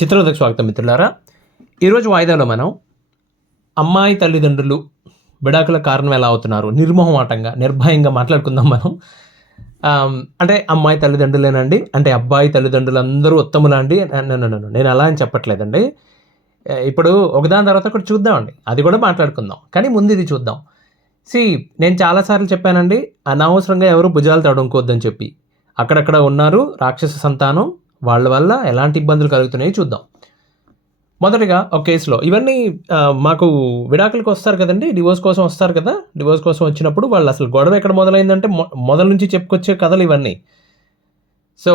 చిత్రవతకు స్వాగతం మిత్రులారా. ఈరోజు వాయిదాలో మనం అమ్మాయి తల్లిదండ్రులు విడాకుల కారణం ఎలా అవుతున్నారు నిర్మోహమాటంగా నిర్భయంగా మాట్లాడుకుందాం మనం. అంటే అమ్మాయి తల్లిదండ్రులేనండి, అంటే అబ్బాయి తల్లిదండ్రులు అందరూ ఉత్తములా అండి? నేను అలా అని చెప్పట్లేదండి. ఇప్పుడు ఒకదాని తర్వాత ఒకటి చూద్దామండి, అది కూడా మాట్లాడుకుందాం. కానీ ముందు ఇది చూద్దాం. నేను చాలాసార్లు చెప్పానండి, అనవసరంగా ఎవరు భుజాలు తడుముకోవద్దని చెప్పి. అక్కడక్కడ ఉన్నారు రాక్షస సంతానం, వాళ్ళ వల్ల ఎలాంటి ఇబ్బందులు కలుగుతున్నాయో చూద్దాం. మొదటిగా ఒక కేసులో ఇవన్నీ మాకు విడాకులకు వస్తారు కదండి, డివోర్స్ కోసం వస్తారు కదా. డివోర్స్ కోసం వచ్చినప్పుడు వాళ్ళు అసలు గొడవ ఎక్కడ మొదలైందంటే మొదల నుంచి చెప్పుకొచ్చే కథలు ఇవన్నీ. సో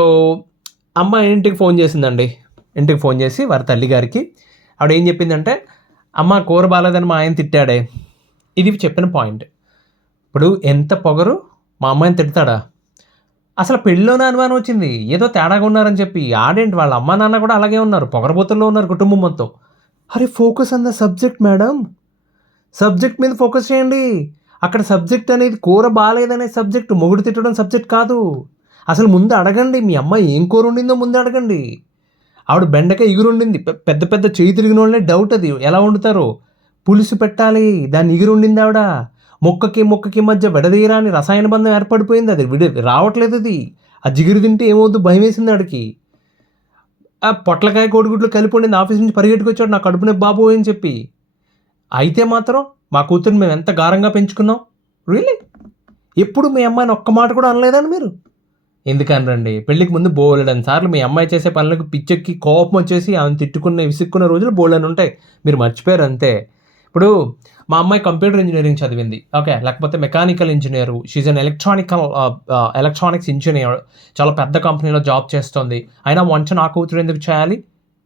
అమ్మాయి ఇంటికి ఫోన్ చేసిందండి, ఇంటికి ఫోన్ చేసి వారి తల్లి గారికి ఆవిడ ఏం చెప్పిందంటే, అమ్మ కూర బాగాలేదని మా ఆయన తిట్టాడే. ఇది చెప్పిన పాయింట్. ఇప్పుడు ఎంత పొగరు, మా అమ్మాయిని తిడతాడా? అసలు పెళ్ళిలోనే అనుమానం వచ్చింది, ఏదో తేడాగా ఉన్నారని చెప్పి. ఆడేంటి వాళ్ళ అమ్మ నాన్న కూడా అలాగే ఉన్నారు, పొగరబోతుల్లో ఉన్నారు కుటుంబం మొత్తం. అరే focus on the subject madam, subject మీద ఫోకస్ చేయండి. అక్కడ సబ్జెక్ట్ అనేది కూర బాగాలేదనే సబ్జెక్ట్, మొగుడు తిట్టడం సబ్జెక్ట్ కాదు. అసలు ముందు అడగండి, మీ అమ్మాయి ఏం కూర ఉండిందో ముందు అడగండి. ఆవిడ బెండకాయ ఇగురు ఉండింది, పెద్ద పెద్ద చేయి తిరిగిన వాళ్ళే డౌట్ అది ఎలా వండుతారో. పులుసు పెట్టాలి, దాన్ని ఇగురు ఉండింది ఆవిడ. మొక్కకి మధ్య విడదీయరాని రసాయన బంధం ఏర్పడిపోయింది, అది రావట్లేదు. అది ఆ జిగురు తింటే ఏమవుద్దు భయం వేసింది ఆడికి. ఆ పొట్లకాయ కోడిగుడ్లు కలిపి ఉండింది, ఆఫీస్ నుంచి పరిగెట్టుకొచ్చాడు నా కడుపునే బాబు అని చెప్పి. అయితే మాత్రం మా కూతురిని మేము ఎంత గారంగా పెంచుకున్నాం. రియలీ ఎప్పుడు మీ అమ్మాయిని ఒక్క మాట కూడా అనలేదండి మీరు? ఎందుకని రండి, పెళ్ళికి ముందు బోలెడని సార్లు మీ అమ్మాయి చేసే పనులకు పిచ్చెక్కి కోపం వచ్చేసి ఆమెను తిట్టుకున్న విసుక్కున్న రోజులు బోలెడని ఉంటాయి, మీరు మర్చిపోయారు అంతే. ఇప్పుడు మా అమ్మాయి కంప్యూటర్ ఇంజనీరింగ్ చదివింది, ఓకే, లేకపోతే mechanical engineer, she's an electronics engineer, చాలా పెద్ద కంపెనీలో జాబ్ చేస్తుంది. అయినా వంచ నా కూతురు ఎందుకు చేయాలి?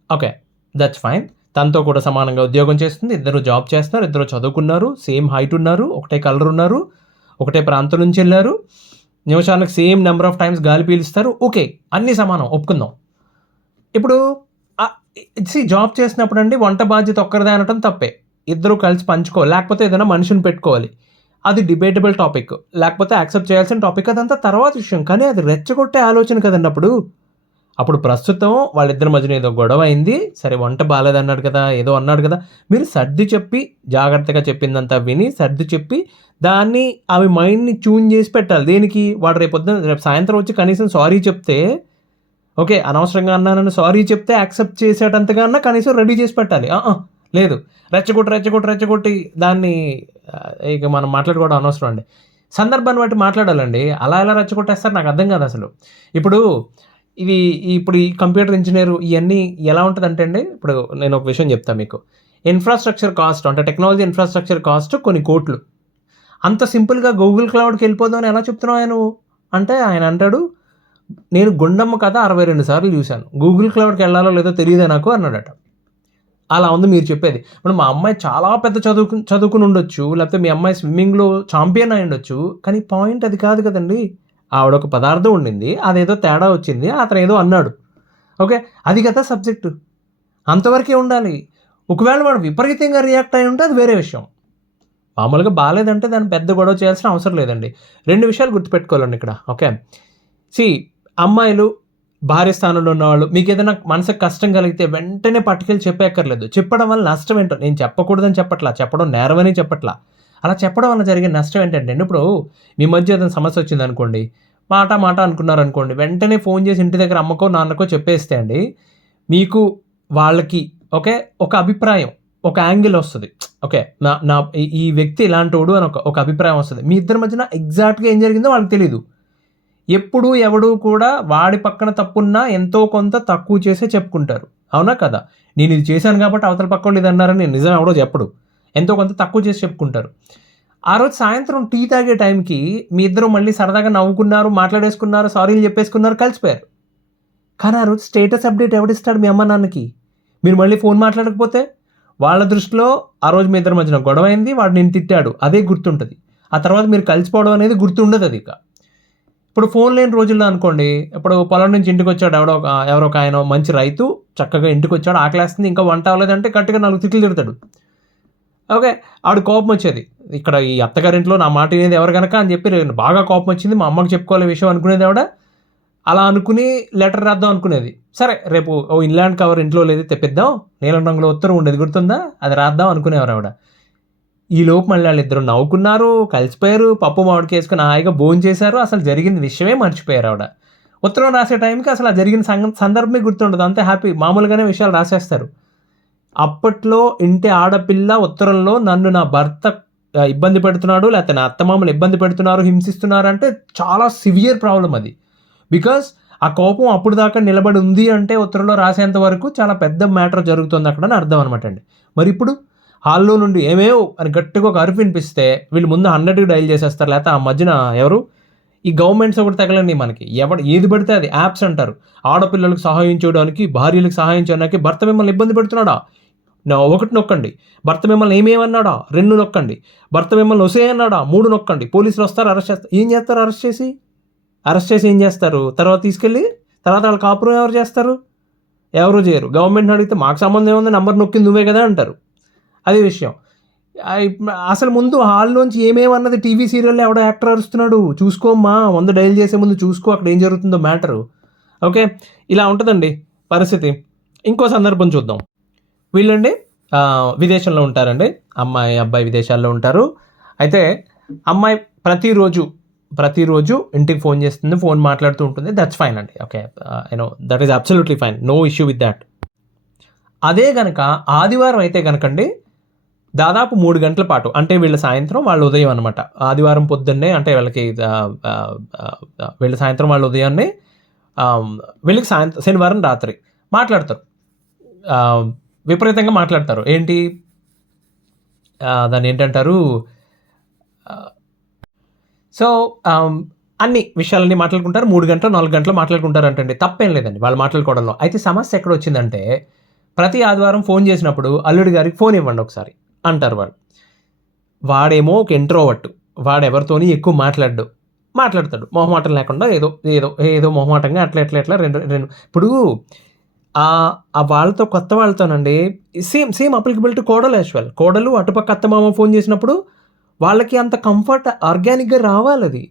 Okay, that's fine. తనతో కూడా సమానంగా ఉద్యోగం చేస్తుంది, ఇద్దరు జాబ్ చేస్తున్నారు, ఇద్దరు చదువుకున్నారు, సేమ్ హైట్ ఉన్నారు, ఒకటే కలర్ ఉన్నారు, ఒకటే ప్రాంతం నుంచి వెళ్ళారు, నిమిషానికి సేమ్ నెంబర్ ఆఫ్ టైమ్స్ గాలి పీలుస్తారు, ఓకే, అన్నీ సమానం, ఒప్పుకుందాం. ఇప్పుడు జాబ్ చేసినప్పుడు అండి వంట బాధ్యత ఒక్కరిదే అనటం తప్పే. ఇద్దరు కలిసి పంచుకోవాలి, లేకపోతే ఏదైనా మనిషిని పెట్టుకోవాలి. అది డిబేటబుల్ టాపిక్, లేకపోతే యాక్సెప్ట్ చేయాల్సిన టాపిక్, అదంతా తర్వాత విషయం. కానీ అది రెచ్చగొట్టే ఆలోచన కదండి అప్పుడు ప్రస్తుతం వాళ్ళిద్దరి మధ్యన ఏదో గొడవ అయింది, సరే వంట బాగాలేదన్నాడు కదా, ఏదో అన్నాడు కదా, మీరు సర్ది చెప్పి జాగ్రత్తగా చెప్పిందంతా విని సర్ది చెప్పి దాన్ని ఆమె మైండ్ని ట్యూన్ చేసి పెట్టాలి. దేనికి? వాడు రేపు సాయంత్రం వచ్చి కనీసం సారీ చెప్తే ఓకే, అనవసరంగా అన్నానని సారీ చెప్తే యాక్సెప్ట్ చేసేటంతగా అన్నా కనీసం రెడీ చేసి పెట్టాలి. లేదు, రెచ్చగొట్టి దాన్ని ఇక మనం మాట్లాడుకోవడం అనవసరం అండి. సందర్భాన్ని బట్టి మాట్లాడాలండి. అలా ఎలా రెచ్చగొట్టేస్తారు నాకు అర్థం కాదు అసలు. ఇప్పుడు ఈ కంప్యూటర్ ఇంజనీర్ ఇవన్నీ ఎలా ఉంటుందంటే అండి, ఇప్పుడు నేను ఒక విషయం చెప్తాను మీకు. ఇన్ఫ్రాస్ట్రక్చర్ కాస్ట్, అంటే టెక్నాలజీ ఇన్ఫ్రాస్ట్రక్చర్ కాస్ట్ కొన్ని కోట్లు. అంత సింపుల్గా గూగుల్ క్లౌడ్కి వెళ్ళిపోదామని ఎలా చెప్తున్నావు నువ్వు అంటే, ఆయన అంటాడు, నేను గుండమ్మ కథ 62 సార్లు చూశాను, గూగుల్ క్లౌడ్కి వెళ్ళాలో లేదో తెలియదే నాకు అన్నాడట. అలా ఉంది మీరు చెప్పేది. ఇప్పుడు మా అమ్మాయి చాలా పెద్ద చదువుకుని ఉండొచ్చు, లేకపోతే మీ అమ్మాయి స్విమ్మింగ్లో ఛాంపియన్ అయి ఉండొచ్చు, కానీ పాయింట్ అది కాదు కదండి. ఆవిడ ఒక పదార్థం ఉండింది, అదేదో తేడా వచ్చింది, అతను ఏదో అన్నాడు, ఓకే, అది కదా సబ్జెక్టు, అంతవరకే ఉండాలి. ఒకవేళ వాడు విపరీతంగా రియాక్ట్ అయి ఉంటే అది వేరే విషయం. మామూలుగా బాగాలేదంటే దాన్ని పెద్ద గొడవ చేయాల్సిన అవసరం లేదండి. 2 విషయాలు గుర్తుపెట్టుకోవాలండి ఇక్కడ, ఓకే. అమ్మాయిలు భార్య స్థానంలో ఉన్నవాళ్ళు, మీకు ఏదైనా మనసుకు కష్టం కలిగితే వెంటనే పట్టుకెళ్ళి చెప్పక్కర్లేదు. చెప్పడం వల్ల నష్టం ఏంటో, నేను చెప్పకూడదని చెప్పట్లా, చెప్పడం నేరమని చెప్పట్లా, అలా చెప్పడం వల్ల జరిగే నష్టం ఏంటంటే, ఇప్పుడు మీ మధ్య ఏదైనా సమస్య వచ్చింది అనుకోండి, మాట అనుకున్నారనుకోండి, వెంటనే ఫోన్ చేసి ఇంటి దగ్గర అమ్మకో నాన్నకో చెప్పేస్తే అండి, మీకు వాళ్ళకి ఓకే ఒక అభిప్రాయం, ఒక యాంగిల్ వస్తుంది. ఓకే, నా ఈ వ్యక్తి ఇలాంటోడు అని ఒక అభిప్రాయం వస్తుంది. మీ ఇద్దరి మధ్యన ఎగ్జాక్ట్గా ఏం జరిగిందో వాళ్ళకి తెలియదు. ఎప్పుడు ఎవడు కూడా వాడి పక్కన తప్పున్నా ఎంతో కొంత తక్కువ చేసే చెప్పుకుంటారు, అవునా కదా? నేను ఇది చేశాను కాబట్టి అవతల పక్క వాళ్ళు ఇది అన్నారని నిజం ఎవడో చెప్పడు, ఎంతో కొంత తక్కువ చేసి చెప్పుకుంటారు. ఆ రోజు సాయంత్రం టీ తాగే టైంకి మీ ఇద్దరు మళ్ళీ సరదాగా నవ్వుకున్నారు, మాట్లాడేసుకున్నారు, సారీలు చెప్పేసుకున్నారు, కలిసిపోయారు. కానీ ఆ రోజు స్టేటస్ అప్డేట్ ఎవడిస్తాడు మీ అమ్మ నాన్నకి? మీరు మళ్ళీ ఫోన్ మాట్లాడకపోతే వాళ్ళ దృష్టిలో ఆ రోజు మీ ఇద్దరి మధ్యన గొడవ అయింది, వాడు నేను తిట్టాడు, అదే గుర్తుంటుంది. ఆ తర్వాత మీరు కలిసిపోవడం అనేది గుర్తుండదు. అది ఇక ఇప్పుడు ఫోన్ లేని రోజుల్లో అనుకోండి, ఇప్పుడు పొలం నుంచి ఇంటికి వచ్చాడు ఎవరో ఒక ఆయన మంచి రైతు, చక్కగా ఇంటికి వచ్చాడు, ఆకలేస్తుంది, ఇంకా వంట అవ్వలేదంటే గట్టిగా 4 తిట్లు తిడతాడు, ఓకే. ఆవిడ కోపం వచ్చేది, ఇక్కడ ఈ అత్తగారింట్లో నా మాట వినేది ఎవరు కనుక అని చెప్పి బాగా కోపం వచ్చింది, మా అమ్మకి చెప్పుకోలే విషయం అనుకునేది ఆవిడ. అలా అనుకుని లెటర్ రాద్దాం అనుకునేది. సరే రేపు ఇన్లాండ్ కవర్ ఇంట్లో లేదు తెప్పిద్దాం, నీలం రంగులో ఉత్తరం ఉండేది గుర్తుందా, అది రాద్దాం అనుకునేవారు ఆవిడ. ఈ లోపు మళ్ళీ వాళ్ళిద్దరు నవ్వుకున్నారు, కలిసిపోయారు, పప్పు మామిడికి వేసుకుని హాయిగా భోజనం చేశారు. అసలు జరిగిన విషయమే మర్చిపోయారు ఆవిడ. ఉత్తరం రాసే టైంకి అసలు ఆ జరిగిన సందర్భమే గుర్తుండదు, అంతే హ్యాపీ, మామూలుగానే విషయాలు రాసేస్తారు. అప్పట్లో ఇంటి ఆడపిల్ల ఉత్తరంలో నన్ను నా భర్త ఇబ్బంది పెడుతున్నాడు, లేకపోతే నా అత్తమామలు ఇబ్బంది పెడుతున్నారు, హింసిస్తున్నారు అంటే చాలా సివియర్ ప్రాబ్లం అది. బికాస్ ఆ కోపం అప్పుడు దాకా నిలబడి ఉంది అంటే ఉత్తరంలో రాసేంత వరకు చాలా పెద్ద మ్యాటర్ జరుగుతుంది అక్కడ అని అర్థం అనమాట అండి. మరి ఇప్పుడు హాల్లో నుండి ఏమేవో అని గట్టిగా ఒక అరుపు వినిపిస్తే వీళ్ళు ముందు 100కి డైల్ చేసేస్తారు. లేకపోతే ఆ మధ్యన ఎవరు ఈ గవర్నమెంట్స్ ఒకటి తగలండి మనకి, ఏది పడితే అది యాప్స్ అంటారు. ఆడపిల్లలకు సహాయం చేయడానికి, భార్యలకు సహాయం చేయడానికి, భర్త మిమ్మల్ని ఇబ్బంది పెడుతున్నాడా, ఒకటి నొక్కండి. భర్త మిమ్మల్ని ఏమేమన్నాడా, 2 నొక్కండి. భర్త మిమ్మల్ని ఒసే అన్నాడా, 3 నొక్కండి. పోలీసులు వస్తారు, అరెస్ట్ చేస్తారు. ఏం చేస్తారు అరెస్ట్ చేసి ఏం చేస్తారు? తర్వాత తీసుకెళ్ళి తర్వాత వాళ్ళ కాపురం ఎవరు చేస్తారు? ఎవరు చేయరు. గవర్నమెంట్ని అడిగితే మాకు సంబంధం ఏముంది, నెంబర్ నొక్కింది నువ్వే కదా అంటారు. అది విషయం. అసలు ముందు హాల్లోంచి ఏమేమన్నది టీవీ సీరియల్లో ఎవడో యాక్టర్ అరుస్తున్నాడు, చూసుకోమ్మా, 100 డైల్ చేసే ముందు చూసుకో అక్కడ ఏం జరుగుతుందో మ్యాటరు. ఓకే, ఇలా ఉంటుందండి పరిస్థితి. ఇంకో సందర్భం చూద్దాం. వీళ్ళండి విదేశంలో ఉంటారండి, అమ్మాయి అబ్బాయి విదేశాల్లో ఉంటారు. అయితే అమ్మాయి ప్రతిరోజు ఇంటికి ఫోన్ చేస్తుంది, ఫోన్ మాట్లాడుతూ ఉంటుంది. దట్స్ ఫైన్ అండి. Okay, that is absolutely fine, no issue with that. అదే కనుక ఆదివారం అయితే కనుకండి దాదాపు 3 గంటల పాటు, అంటే వీళ్ళ సాయంత్రం వాళ్ళ ఉదయం అనమాట. ఆదివారం పొద్దున్నే అంటే వీళ్ళకి వీళ్ళ సాయంత్రం వాళ్ళ ఉదయాన్నే వీళ్ళకి శనివారం రాత్రి మాట్లాడతారు. విపరీతంగా మాట్లాడతారు. ఏంటి దాన్ని ఏంటంటారు, సో అన్ని విషయాలన్నీ మాట్లాడుకుంటారు. 3 గంటలు 4 గంటలు మాట్లాడుకుంటారు అంటండి, తప్పేం లేదండి వాళ్ళు మాట్లాడుకోవడంలో. అయితే సమస్య ఎక్కడ వచ్చిందంటే ప్రతి ఆదివారం ఫోన్ చేసినప్పుడు అల్లుడి గారికి ఫోన్ ఇవ్వండి ఒకసారి అంటారు వాళ్ళు. వాడేమో ఒక ఇంట్రోవర్ట్, వాడెవరితోని ఎక్కువ మాట్లాడతాడు మొహమాటం లేకుండా, ఏదో మొహమాటంగా అట్లా రెండు ఇప్పుడు వాళ్ళతో కొత్త వాళ్ళతోనండి సేమ్ అప్లికబుల్ టు కోడలు యాజ్ వెల్. కోడలు అటుపక్క అత్తమామ ఫోన్ చేసినప్పుడు వాళ్ళకి అంత కంఫర్ట్ ఆర్గానిక్గా రావాలి. అది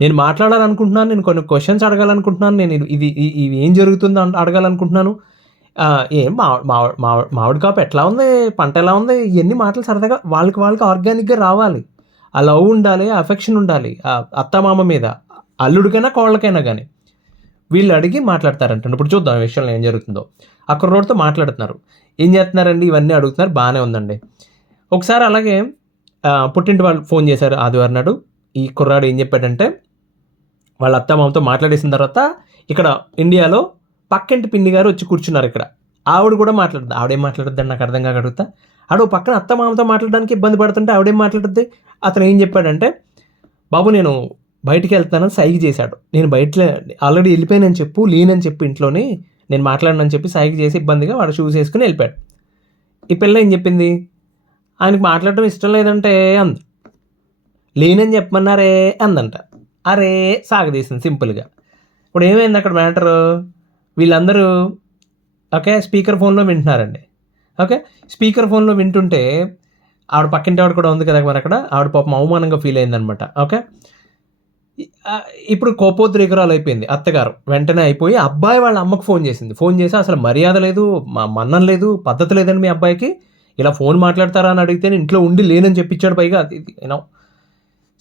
నేను మాట్లాడాలనుకుంటున్నాను, నేను కొన్ని క్వశ్చన్స్ అడగాలనుకుంటున్నాను, నేను ఇది ఏం జరుగుతుందో అడగాలనుకుంటున్నాను. ఏం మామిడి కాపు ఎట్లా ఉంది, పంట ఎలా ఉంది, ఇవన్నీ మాటలు సరదాగా వాళ్ళకి ఆర్గానిక్గా రావాలి. ఆ లవ్ ఉండాలి, అఫెక్షన్ ఉండాలి అత్తమామ మీద, అల్లుడికైనా కోళ్ళకైనా కానీ. వీళ్ళు అడిగి మాట్లాడతారంట. ఇప్పుడు చూద్దాం ఈ విషయంలో ఏం జరుగుతుందో. ఆ కుర్రోడితో మాట్లాడుతున్నారు, ఏం చేస్తున్నారండి, ఇవన్నీ అడుగుతున్నారు, బాగానే ఉందండి. ఒకసారి అలాగే పుట్టింటి వాళ్ళు ఫోన్ చేశారు ఆదివారం నాడు. ఈ కుర్రాడు ఏం చెప్పాడంటే వాళ్ళ అత్తమామతో మాట్లాడేసిన తర్వాత ఇక్కడ ఇండియాలో పక్కింటి పిన్ని గారు వచ్చి కూర్చున్నారు ఇక్కడ. ఆవిడ కూడా మాట్లాడుద్ది. ఆవిడేం మాట్లాడుద్దని నాకు అర్థం కాక అడుగుతా. ఆవిడ పక్కన అత్తమామతో మాట్లాడడానికి ఇబ్బంది పడుతుంటే ఆవిడేం మాట్లాడుద్ది. అతను ఏం చెప్పాడంటే, బాబు నేను బయటికి వెళ్తానని సైగ చేశాడు. నేను బయట ఆల్రెడీ వెళ్ళిపోయానని చెప్పు, లేనని చెప్పి ఇంట్లోనే నేను మాట్లాడనని చెప్పి సైగ చేసి ఇబ్బందిగా వాడు షూస్ వేసుకుని వెళ్ళిపోయాడు. ఈ పిల్ల ఏం చెప్పింది, ఆయనకి మాట్లాడటం ఇష్టం లేదంటే అంది, లేనని చెప్పమన్నారే అందంట. అరే సాగదీసింది సింపుల్గా. ఇప్పుడు ఏమైంది అక్కడ మ్యాటరు, వీళ్ళందరూ ఓకే స్పీకర్ ఫోన్లో వింటున్నారండి. ఓకే స్పీకర్ ఫోన్లో వింటుంటే ఆవిడ పక్కింటి ఆవిడ కూడా ఉంది కదా మరి అక్కడ, ఆవిడ పాపం అవమానంగా ఫీల్ అయిందనమాట. ఓకే, ఇప్పుడు కోపోద్రేకురాలు అయిపోయింది అత్తగారు. వెంటనే అయిపోయి అబ్బాయి వాళ్ళ అమ్మకు ఫోన్ చేసి అసలు మర్యాద లేదు, మన్నం లేదు, పద్ధతి లేదండి మీ అబ్బాయికి, ఇలా ఫోన్ మాట్లాడతారా అని అడిగితే ఇంట్లో ఉండి లేనని చెప్పించాడు పైగా యూనో.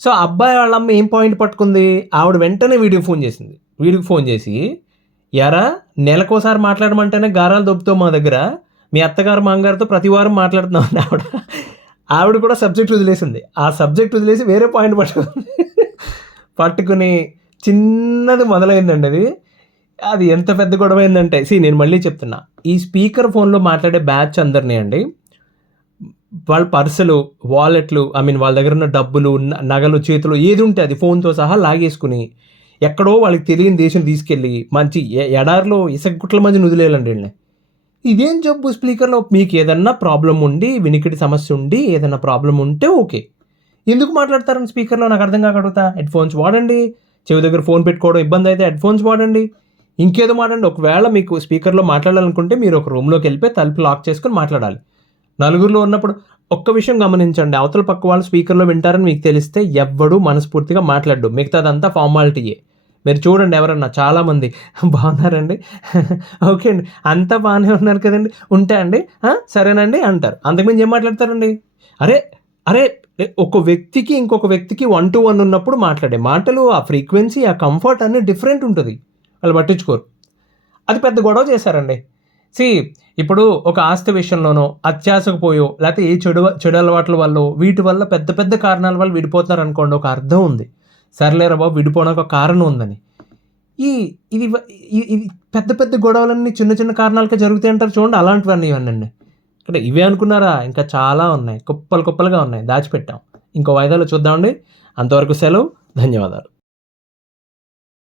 సో అబ్బాయి వాళ్ళ అమ్మ ఏం పాయింట్ పట్టుకుంది, ఆవిడ వెంటనే వీడికి ఫోన్ చేసి యారా నెలకోసారి మాట్లాడమంటేనే గారాలు దొబ్బుతావు మా దగ్గర, మీ అత్తగారు మామగారితో ప్రతి వారం మాట్లాడుతున్నావు ఆవిడ కూడా సబ్జెక్ట్ వదిలేసింది. ఆ సబ్జెక్ట్ వదిలేసి వేరే పాయింట్ పట్టుకుని చిన్నది మొదలైందండి. అది ఎంత పెద్ద గొడవ అయిందంటే, నేను మళ్ళీ చెప్తున్నా, ఈ స్పీకర్ ఫోన్లో మాట్లాడే బ్యాచ్ అందరినీ అండి వాళ్ళ పర్సులు, వాలెట్లు, వాళ్ళ దగ్గర ఉన్న డబ్బులు, నగలు, చేతులు ఏది ఉంటే అది ఫోన్తో సహా లాగేసుకుని ఎక్కడో వాళ్ళకి తెలియని దేశం తీసుకెళ్ళి మంచి ఎడారిలో ఇసగుట్ల మధ్య వదిలేయాలండి వీళ్ళని. ఇదేం జబ్బు స్పీకర్లో, మీకు ఏదన్నా ప్రాబ్లం ఉండి, వినికిడి సమస్య ఉండి ఏదైనా ప్రాబ్లం ఉంటే ఓకే, ఎందుకు మాట్లాడతారని స్పీకర్లో నాకు అర్థం కాక అడుగుతా. హెడ్ ఫోన్స్ వాడండి, చెవి దగ్గర ఫోన్ పెట్టుకోవడం ఇబ్బంది అయితే హెడ్ ఫోన్స్ వాడండి, ఇంకేదో మాట్లాడండి. ఒకవేళ మీకు స్పీకర్లో మాట్లాడాలనుకుంటే మీరు ఒక రూమ్లోకి వెళ్ళిపోయి తలుపు లాక్ చేసుకొని మాట్లాడాలి. నలుగురిలో ఉన్నప్పుడు ఒక్క విషయం గమనించండి, అవతల పక్క వాళ్ళు స్పీకర్లో వింటారని మీకు తెలిస్తే ఎవ్వడూ మనస్ఫూర్తిగా మాట్లాడు, మిగతాదంతా ఫార్మాలిటీయే. మీరు చూడండి ఎవరన్నా చాలామంది బాగున్నారండి ఓకే అండి అంతా బాగానే ఉన్నారు కదండి ఉంటా అండి సరేనండి అంటారు. అంతకుమించి ఏం మాట్లాడతారండి? అరే అరే ఒక వ్యక్తికి ఇంకొక వ్యక్తికి 1 to 1 ఉన్నప్పుడు మాట్లాడే మాటలు, ఆ ఫ్రీక్వెన్సీ, ఆ కంఫర్ట్ అన్నీ డిఫరెంట్ ఉంటుంది. వాళ్ళు పట్టించుకోరు. అది పెద్ద గొడవ చేశారండి. ఇప్పుడు ఒక ఆస్తి విషయంలోనో, అత్యాశకు పోయో, లేకపోతే ఏ చెడు అలవాట్ల వల్లో, వీటి వల్ల పెద్ద పెద్ద కారణాల వల్ల విడిపోతున్నారనుకోండి, ఒక అర్థం ఉంది. సర్లేరా బాబు విడిపోవడానికి ఒక కారణం ఉందని. ఈ ఇది వ ఇ ఇది పెద్ద పెద్ద గొడవలన్నీ చిన్న చిన్న కారణాలకే జరుగుతాయి అంటారు చూడండి, అలాంటివన్నీ ఇవన్నండి. అంటే ఇవే అనుకున్నారా? ఇంకా చాలా ఉన్నాయి. కుప్పలు కుప్పలుగా ఉన్నాయి. దాచిపెట్టాం. ఇంకో వాయిదాలో చూద్దామండి. అంతవరకు సెలవు. ధన్యవాదాలు.